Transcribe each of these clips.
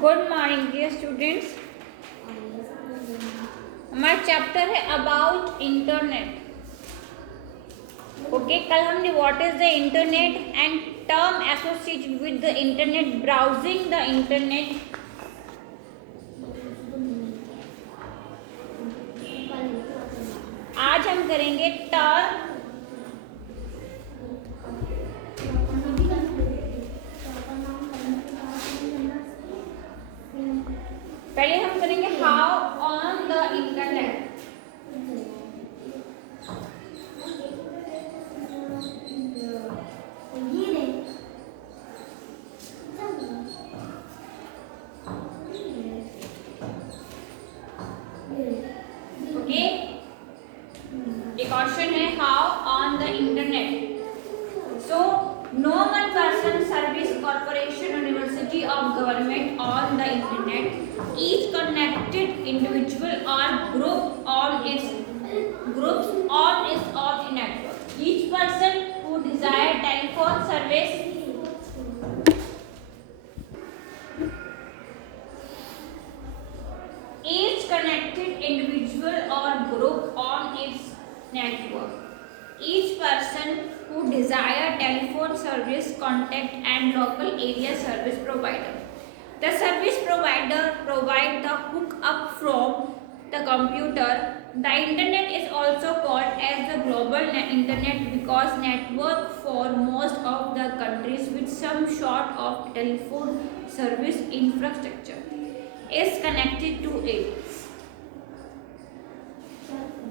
Good morning dear students. हमारा chapter है about internet. Okay, कल हमने what is the internet and term associated with the internet, browsing the internet. आज हम करेंगे टर्म, पहले हम करेंगे how on the internet. Okay, एक क्वेश्चन है how on the internet. So no one person, service, corporation, university or government on the internet, each connected individual or group on its groups on its own network. Each person who desire telephone service each connected individual or group on its network. Each person who desire telephone service contact and local area service provider. The service provider provide the hookup from the computer. The internet is also called as the global internet because network for most of the countries with some sort of telephone service infrastructure is connected to it.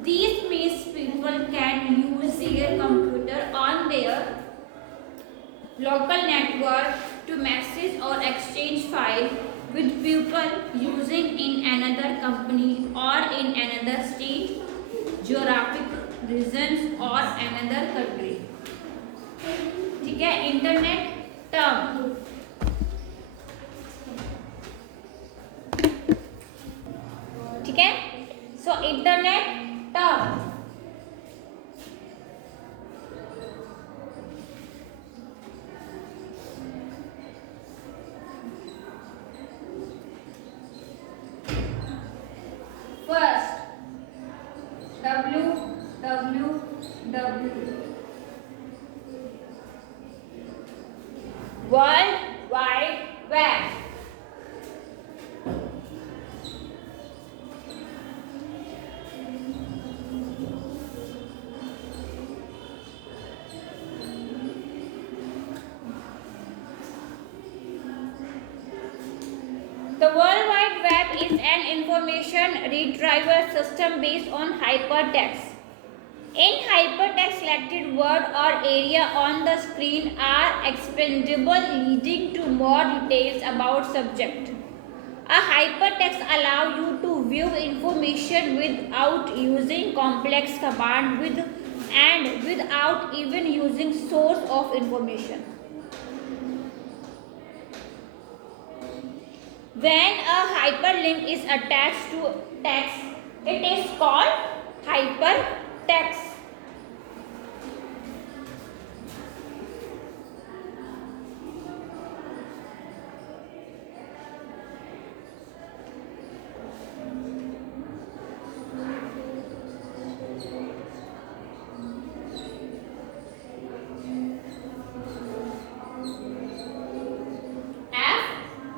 These means people can use their computer on their local network to message or exchange file with people using in another company or in another state, geographic regions or another country. ठीक है, internet term. ठीक है, so internet term first www, world wide web. The World Wide Web is an information retrieval system based on hypertext. In hypertext, selected word or area on the screen are expandable, leading to more details about subject. A hypertext allows you to view information without using complex command and without even using source of information. When a hyperlink is attached to text, it is called hypertext.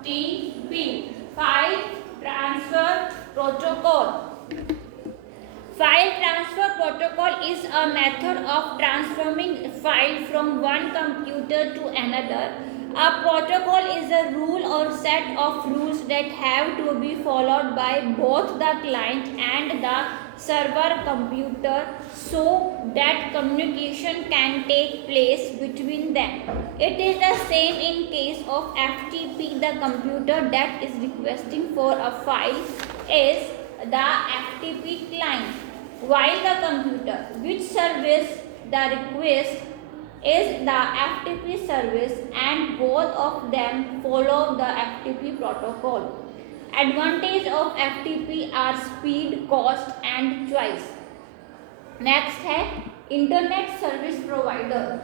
FTP, File Transfer Protocol. File transfer protocol is a method of transferring file from one computer to another. A protocol is a rule or set of rules that have to be followed by both the client and the server computer so that communication can take place between them. It is the same in case of FTP. The computer that is requesting for a file is the FTP client, while the computer which serves the request is the FTP service, and both of them follow the FTP protocol. Advantage of FTP are speed, cost and choice. Next है internet service provider.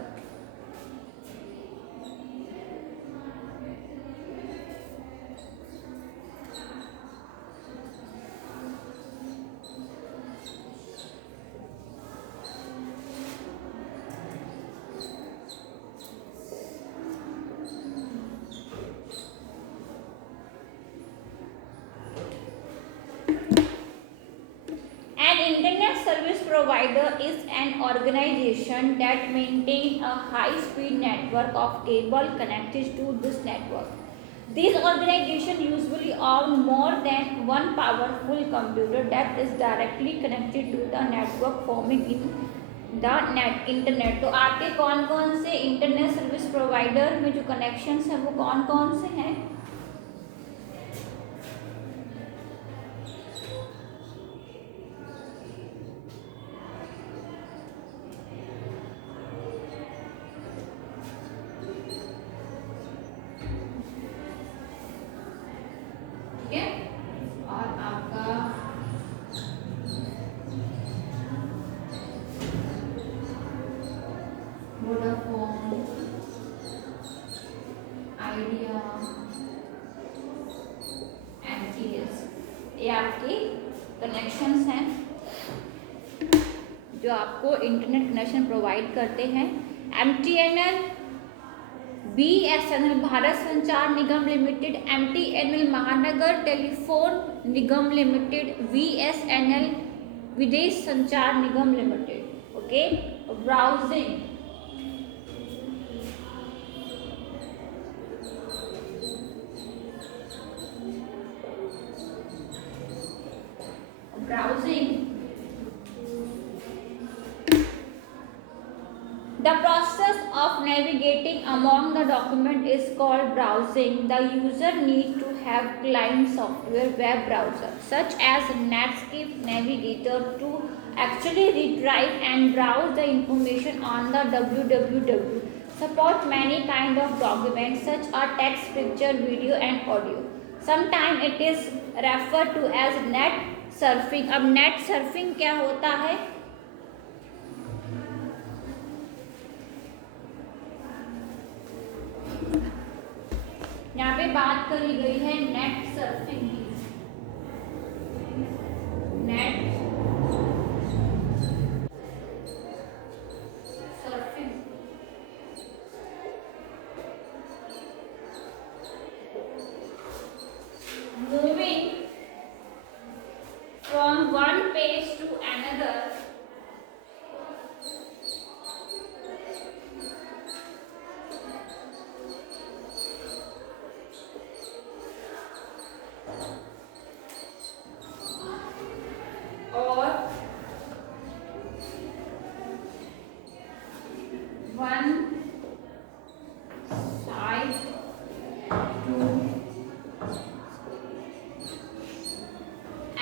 provider is an organization that maintains a high-speed network of cable connected to this network. These organizations usually own more than one powerful computer that is directly connected to the network, forming in the net internet. तो आपके कौन कौन से internet service provider में जो connections हैं वो कौन कौन से हैं? ठीक है, और आपका वोडाफोन, आइडिया, एमटीएस, ये आपके कनेक्शंस हैं जो आपको इंटरनेट कनेक्शन प्रोवाइड करते हैं। MTNL, BSNL Bharat Sanchar Nigam limited, MTNL Mahanagar telephone Nigam limited, VSNL Videsh Sanchar Nigam limited. Okay, browsing, the process of navigating among the document is called browsing. The user needs to have client software web browser such as Netscape Navigator to actually retrieve and browse the information on the www. Support many kind of documents such as text, picture, video and audio. Sometimes it is referred to as net surfing. अब net surfing क्या होता है? यहाँ पे बात करी गई है नेट सर्फिंग की। Net surfing moving from one page to another or one side to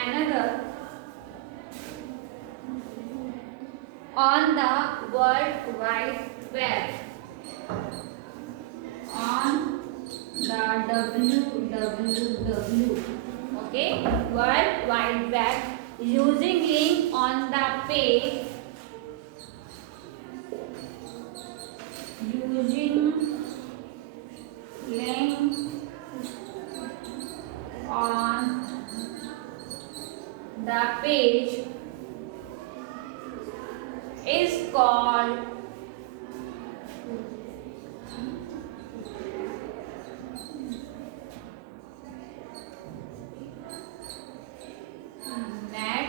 another on the World Wide Web, on the www, okay, World Wide Web, using link on the page, using link on the page is called net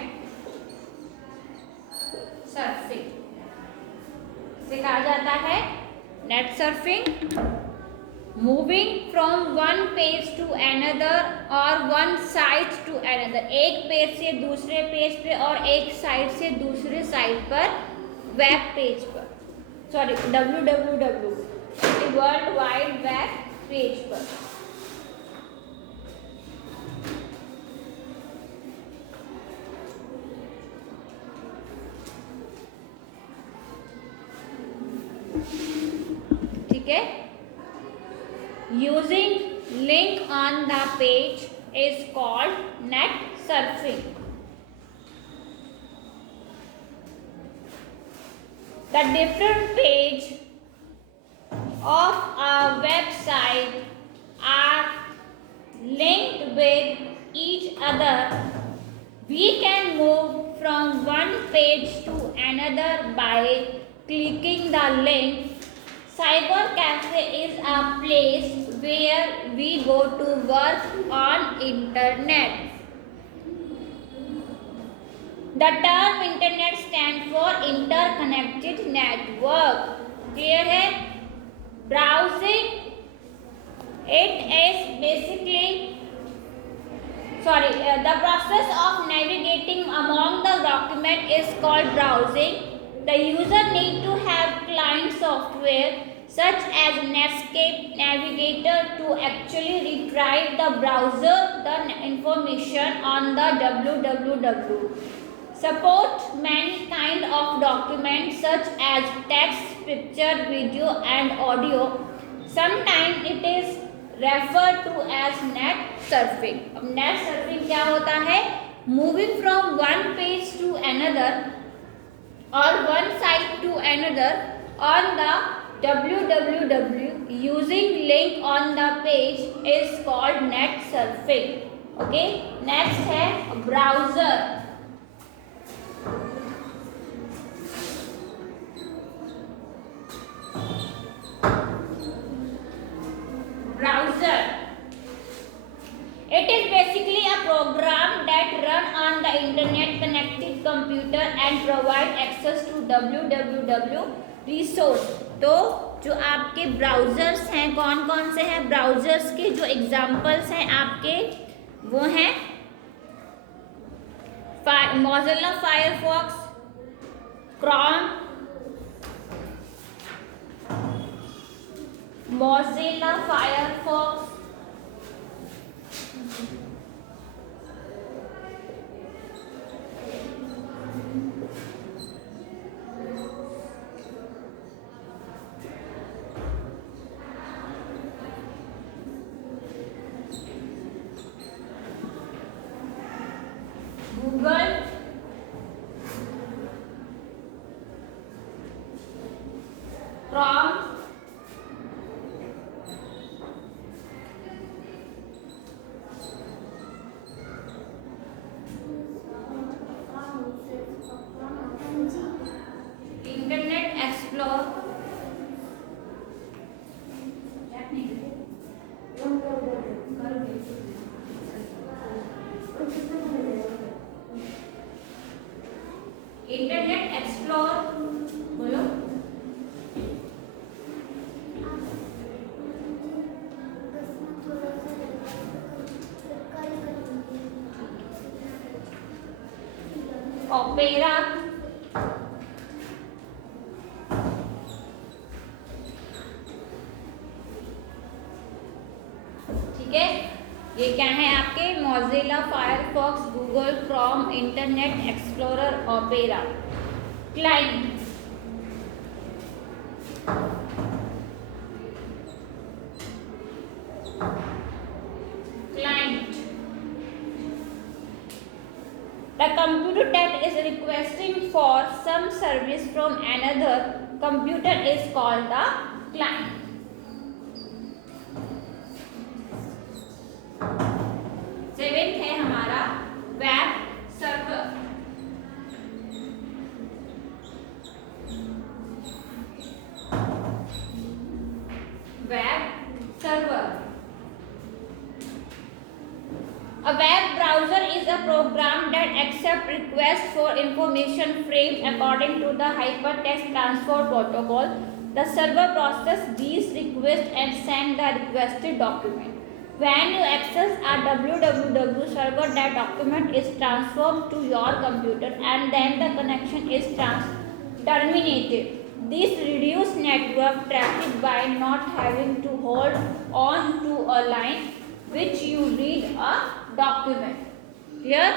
surfing। इसे कहा जाता है net surfing. Moving from one page to another और one site to another, एक page से दूसरे page पे और एक साइट से दूसरे साइट पर, वेब पेज पर, sorry www, world wide web page पर। ठीक है, using link on the page is called net surfing. The different page of a website are linked with each other. We can move from one page to another by clicking the link. Cyber cafe is a place where we go to work on internet. The term internet stands for interconnected network. Clear है? Browsing, it is basically the process of navigating among the document is called browsing. The user need to have client software such as Netscape Navigator to actually retrieve the browser the information on the www. Support many kind of documents such as text, picture, video and audio. Sometimes it is referred to as net surfing. अब net surfing क्या होता है? Moving from one page to another or one site to another on the www using link on the page is called net surfing. Okay, next है browser. Browser, it is basically a program that run on the internet connected computer and provide access to www resource. तो जो आपके browsers हैं कौन कौन से हैं? Browsers के जो एग्जांपल्स हैं आपके वो हैं Mozilla Firefox, Chrome, Mozilla Firefox, Google, Chrome, Internet Explorer, internet explore बोलो, ओपेरा, ठीक है। ये क्या है आपके? Mozilla Firefox, Google Chrome, internet explorer, opera. Client, client, the computer that is requesting for some service from another computer is called the client. Seventh है हमारा web server. Web server, a web browser is a program that accepts requests for information framed according to the hypertext transfer protocol. The server processes these requests and sends the requested document. When you access a www server, that document is transferred to your computer and then the connection is terminated. This reduces network traffic by not having to hold on to a line which you read a document. Clear?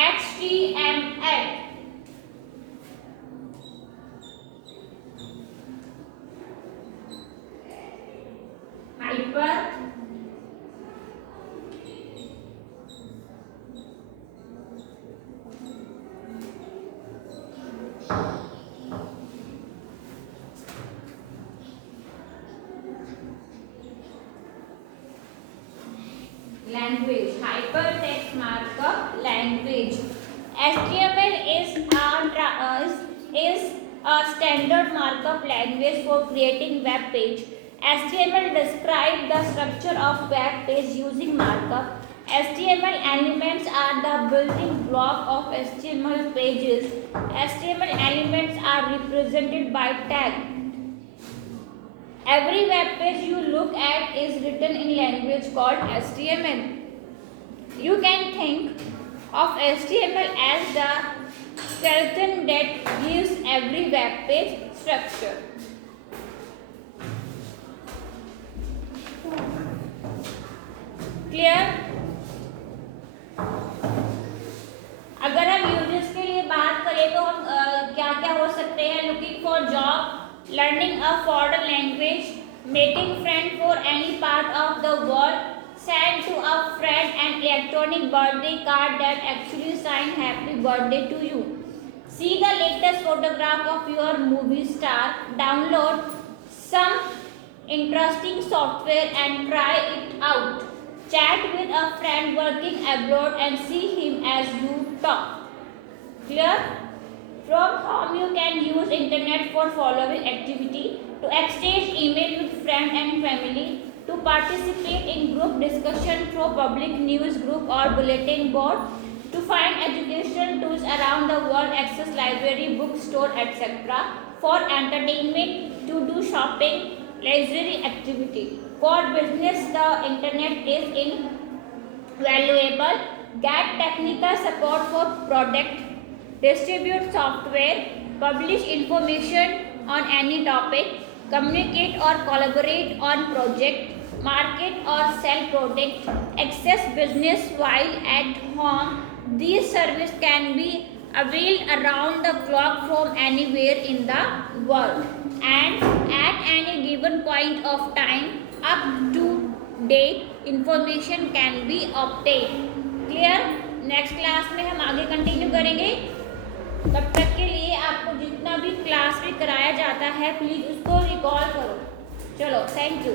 HTML, hyper language, hypertext markup language. HTML is a standard markup language for creating web page. HTML describes the structure of web page using markup. HTML elements are the building block of HTML pages. HTML elements are represented by tag. Every web page you look at is written in language called HTML. You can think of HTML as the skeleton that gives every web page structure. Clear? अगर हम users के लिए बात करें तो हम क्या क्या हो सकते हैं? Looking for job, learning a foreign language, making friend for any part of the world, send to a friend an electronic birthday card that actually sign happy birthday to you, see the latest photograph of your movie star, download some interesting software and try it out, chat with a friend working abroad and see him as you talk. Clear? From home you can use internet for following activity: to exchange email with friend and family, to participate in group discussion through public news group or bulletin board, to find educational tools around the world, access library, bookstore, etc. For entertainment, to do shopping, leisurely activity. For business, the internet is invaluable. Get technical support for product, distribute software, publish information on any topic, communicate or collaborate on project, market or sell product, access business while at home. These services can be availed around the clock from anywhere in the world and at any given point of time. Up to date information can be obtained. Clear? Next class में हम आगे continue करेंगे. तब तक के लिए आपको जितना भी क्लास में कराया जाता है प्लीज़ उसको रिकॉल करो. चलो, थैंक यू.